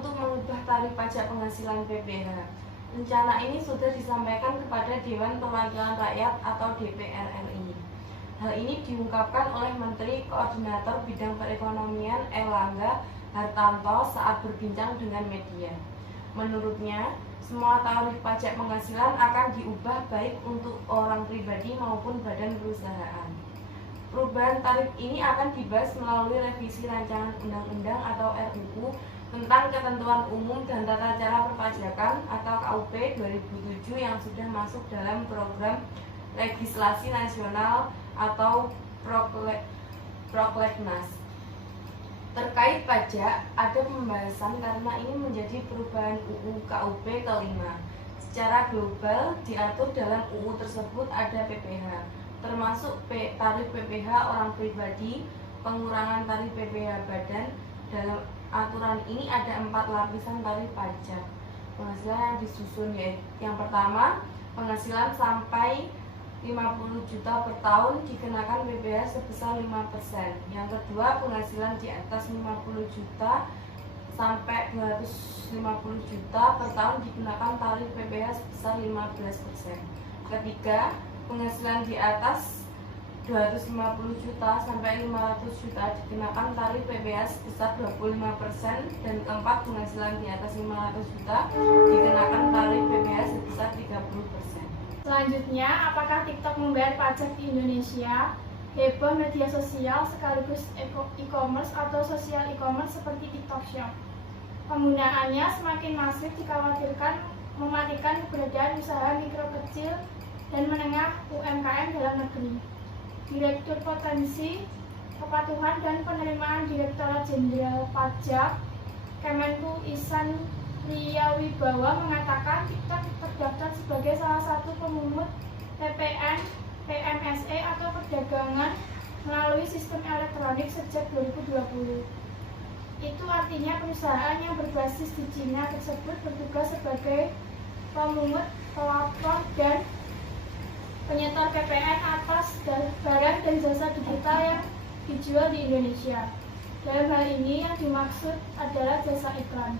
untuk mengubah tarif pajak penghasilan PPH. Rencana ini sudah disampaikan kepada Dewan Perwakilan Rakyat atau DPR RI. Hal ini diungkapkan oleh Menteri Koordinator Bidang Perekonomian Erlangga Hartarto saat berbincang dengan media. Menurutnya, semua tarif pajak penghasilan akan diubah baik untuk orang pribadi maupun badan perusahaan. Perubahan tarif ini akan dibahas melalui revisi rancangan undang-undang atau RUU tentang ketentuan umum dan tata cara perpajakan atau KUP 2007 yang sudah masuk dalam program legislasi nasional atau Prolegnas. Terkait pajak, ada pembahasan karena ini menjadi perubahan UU KUP kelima. Secara global diatur dalam UU tersebut ada PPH, termasuk tarif PPH orang pribadi, pengurangan tarif PPH badan. Dalam aturan ini ada 4 lapisan tarif pajak penghasilan yang disusun, yaitu yang pertama, penghasilan sampai 50 juta per tahun dikenakan PPh sebesar 5%. Yang kedua, penghasilan di atas 50 juta sampai 250 juta per tahun dikenakan tarif PPh sebesar 15%. Ketiga, penghasilan di atas 250 juta sampai 500 juta dikenakan tarif PPh sebesar 25%. Dan keempat, penghasilan di atas 500 juta dikenakan tarif PPh sebesar 30%. Selanjutnya, apakah TikTok membayar pajak di Indonesia? Heboh media sosial sekaligus e-commerce atau sosial e-commerce seperti TikTok Shop. Penggunaannya semakin masif dikhawatirkan mematikan keberadaan usaha mikro kecil dan menengah UMKM dalam negeri. Direktur Potensi Kepatuhan dan Penerimaan Direktorat Jenderal Pajak Kemenku Ihsan Riyawibawa mengatakan TikTok terdaftar sebagai salah satu pemungut PPN, PMSE atau perdagangan melalui sistem elektronik sejak 2020. Itu artinya perusahaan yang berbasis di Cina tersebut bertugas sebagai pemungut, pelapor, dan penyetor PPN atas barang dan jasa digital yang dijual di Indonesia. Dalam hal ini yang dimaksud adalah jasa iklan.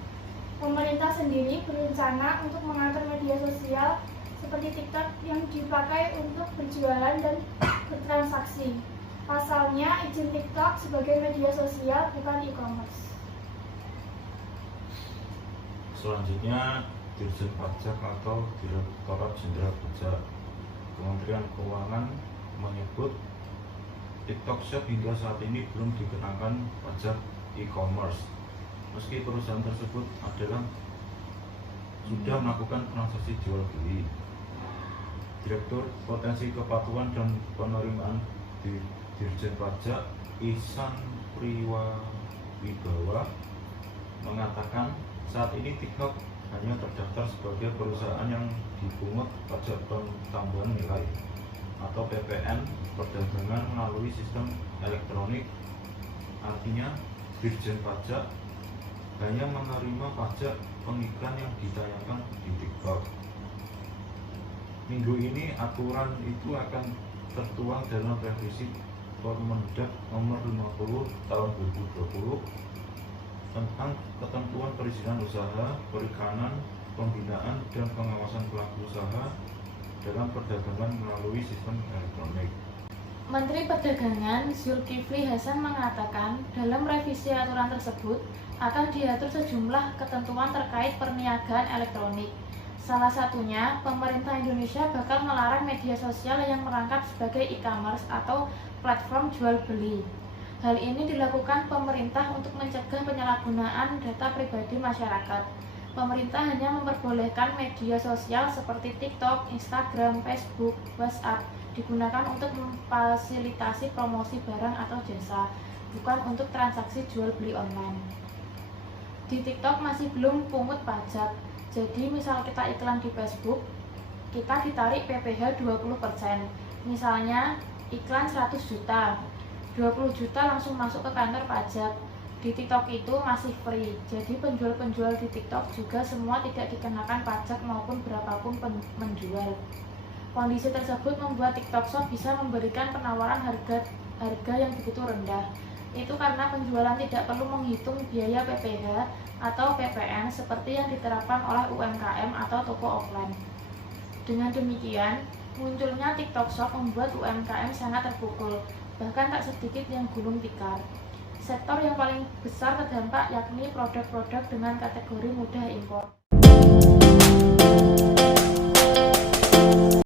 Pemerintah sendiri berencana untuk mengatur media sosial seperti TikTok yang dipakai untuk berjualan dan bertransaksi. Pasalnya, izin TikTok sebagai media sosial bukan e-commerce. Selanjutnya, Dirjen Pajak atau Direktorat Jenderal Pajak Kementerian Keuangan menyebut TikTok Shop hingga saat ini belum dikenakan pajak e-commerce. Meski perusahaan tersebut sudah melakukan transaksi jual beli. Direktur Potensi Kepatuhan dan Penerimaan di Dirjen Pajak Ihsan Riyawibawa mengatakan saat ini TikTok hanya terdaftar sebagai perusahaan yang dipungut pajak tambahan nilai atau PPN perdagangan melalui sistem elektronik. Artinya Dirjen Pajak hanya menerima pajak pengiklan yang ditayangkan di TikTok. Minggu ini aturan itu akan tertuang dalam revisi Permendag nomor 50 tahun 2020 tentang ketentuan perizinan usaha, perikanan, pembinaan, dan pengawasan pelaku usaha dalam perdagangan melalui sistem elektronik. Menteri Perdagangan Zulkifli Hasan mengatakan dalam revisi aturan tersebut akan diatur sejumlah ketentuan terkait perniagaan elektronik. Salah satunya, pemerintah Indonesia bakal melarang media sosial yang merangkap sebagai e-commerce atau platform jual beli. Hal ini dilakukan pemerintah untuk mencegah penyalahgunaan data pribadi masyarakat. Pemerintah hanya memperbolehkan media sosial seperti TikTok, Instagram, Facebook, WhatsApp digunakan untuk memfasilitasi promosi barang atau jasa, bukan untuk transaksi jual beli online. Di TikTok masih belum pungut pajak. Jadi misal kita iklan di Facebook, kita ditarik PPh 20%. Misalnya iklan 100 juta, 20 juta langsung masuk ke kantor pajak. Di TikTok itu masih free. Jadi penjual-penjual di TikTok juga semua tidak dikenakan pajak maupun berapapun menjual. Kondisi tersebut membuat TikTok Shop bisa memberikan penawaran harga yang begitu rendah. Itu karena penjualan tidak perlu menghitung biaya PPh atau PPN seperti yang diterapkan oleh UMKM atau toko offline. Dengan demikian, munculnya TikTok Shop membuat UMKM sangat terpukul, bahkan tak sedikit yang gulung tikar. Sektor yang paling besar terdampak yakni produk-produk dengan kategori mudah impor.